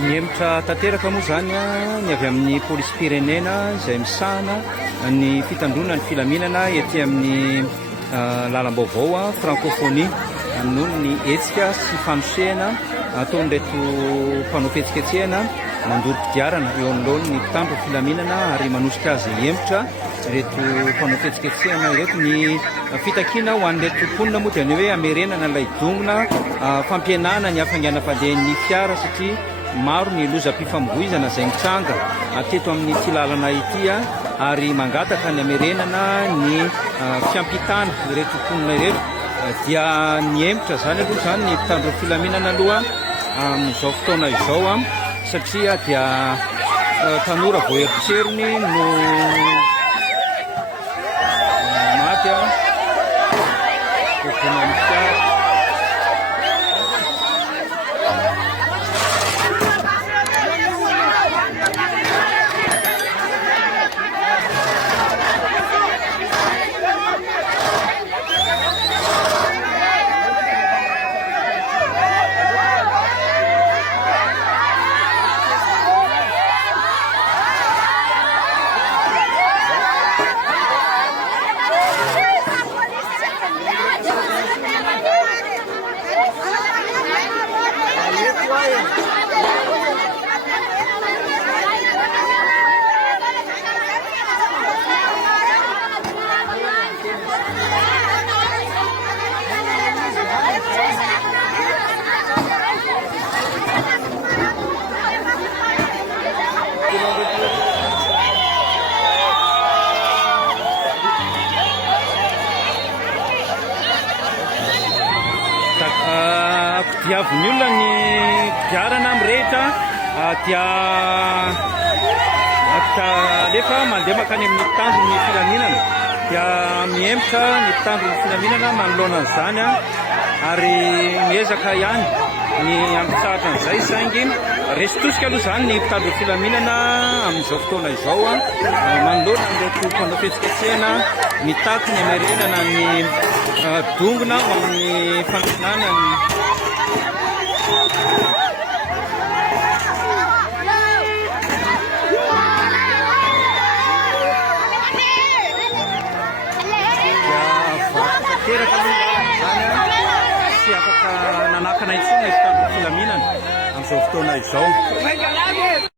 Niemtra tanteraka moa zany ny avy amin'ny polisy pirenena izay misahana ny fitandrona ny filaminana ety amin'ny lalam-baovao francophonie noho ny hetsika sy fanosehana ataon'ireto mpanao fihetsiketsehana mandoro-pidiarana eo anoloany ny mpitandro filaminana ary manosika azy hemitra reto mpanao fihetsiketsehana ireto ny fitakiana ho an'ireto mponina moa dia ny hoe amerenana ilay dongona fampianana ny hafainganam-pandehan'ny fiara satria maro ny lozam-pifamoivoizana izay mitsanga teto amin'ny ity lalana ity ary mangataka ny amerenana ny fiampitana ireto mponina ireto dia niemitra zany aloha zany ny mpitandro filaminana aloha amin'izao fotoana izao satria dia tanora vao eritseriny no maty kokona amin'ny fiara. diavin'ny olona ny diarana mirehitra dia alefa mandeha makany amin'ny tanjon'ny filaminana dia miembotra ny tanjon'ny filaminana manoloana an'izany ary miezaka ihany ny ampisahatra an'izay saingy resy-tosika aloha izany ny mpitandron'ny filaminana amin'izao fotoana izao manoloana ndraiky mpanao fihetsiketsehana mitaky ny amerenana ny dongona amin'ny fanantinana teraka aloha sy afaka nanakana intsony ny mpitandron'ny filaminana amin'izao fotoana izao.